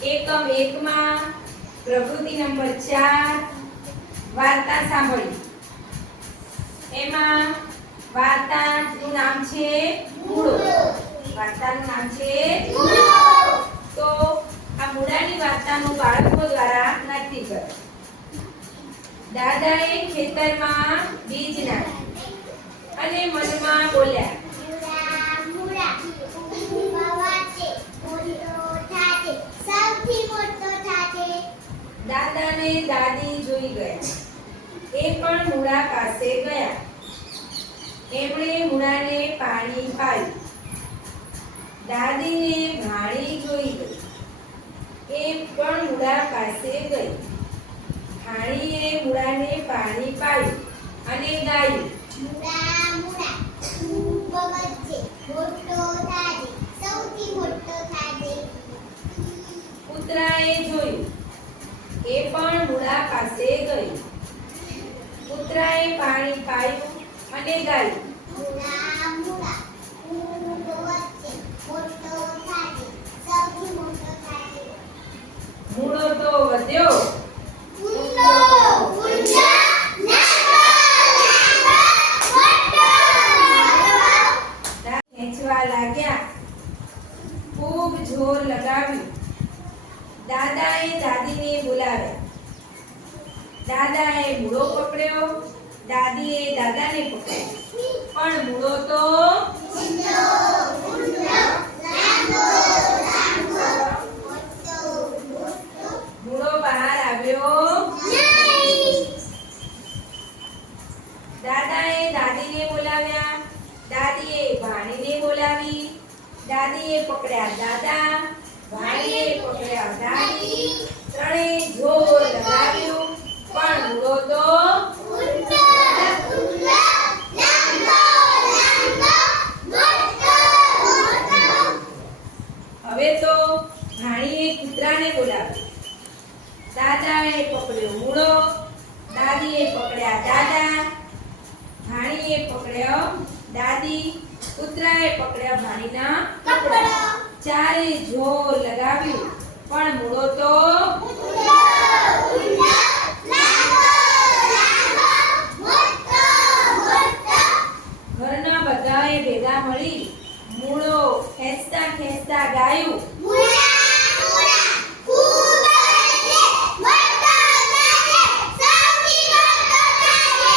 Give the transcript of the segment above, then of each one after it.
એકમ 1 માં પ્રવૃત્તિ નંબર 4 વાર્તા સાંભળી. એમાં વાર્તાનું નામ છે મૂળો. વાર્તાનું નામ છે મૂળો. તો આ મૂળાની વાર્તાનું બાળકો દ્વારા નક્કી કરો. દાદાએ ખેતરમાં બીજ નાખ્યું અને મનમાં બોલ્યા, દાદાને દાદી જોઈ ગયા. એ પણ મૂળા પાસે ગયા. એમણે મૂળાને પાણી પાયું. દાદીને ભાણી જોઈ ગઈ. એ પણ મૂળા પાસે ગઈ. ભાણીએ મૂળાને પાણી પાયું અને ગાયું, મૂળા મૂળા ખૂબ વધજે, મોટો થાજે, સૌથી મોટો થાજે. કૂતરાએ જોયું. એ પણ મૂળા પાસે ગઈ. કૂતરાએ પાણી પાયું અને ગાયું, મૂળા મૂળા ખૂબ વધજે, મોટો થાજે, સૌથી મોટો થાજે. મૂળો તો વધ્યો, ઊંડો ઊંડો લાંબો લાંબો મોટો દાંત ખેંચવા લાગ્યા. ખૂબ જોર લગાવ્યું. દાદાએ દાદીને બોલાવ્યા. દાદાએ મૂળો પકડ્યો. દાદીએ દાદાને પકડ્યો. પણ મૂળો તો ઊંડો ઊંડો લાંબો લાંબો મોટો મોટો મૂળો બહાર આવ્યો. નહીં. દાદાએ દાદીને બોલાવ્યા. દાદીએ ભાણીને બોલાવી. દાદીએ પકડ્યા દાદા. ભાણીએ પકડ્યા દાદી. ત્રણેય જોર લગાવ્યું. પણ મૂળો તો ઊંડો ઊંડો લાંબો લાંબો મોટો મોટો. હવે તો ભાણીએ કૂતરાને બોલાવ્યો. દાદાએ પકડ્યો મૂળો. દાદીએ પકડ્યા દાદા. ભાણીએ પકડ્યો દાદી. કૂતરાએ પકડ્યા ભાણીના કપડા. ચારે જોર લગાવ્યું. પણ મૂળો તો ઊંડો ઊંડો લાંબો લાંબો મોટો મોટો. ઘરના બધાએ ભેગા મળી મૂળો ખેંચતા ખેંચતા ગાયું, મૂળા મૂળા ખૂબ વધજે, મોટો થાજે, સૌથી મોટો થાજે.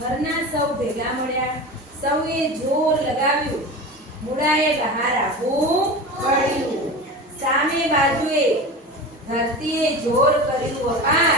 ઘરના સૌ ભેગા મળ્યા. સૌએ જોર લગાવ્યું. મૂળાએ બહાર આવવું પડ્યું. સામે બાજુએ ધરતીએ જોર કર્યું અપાર.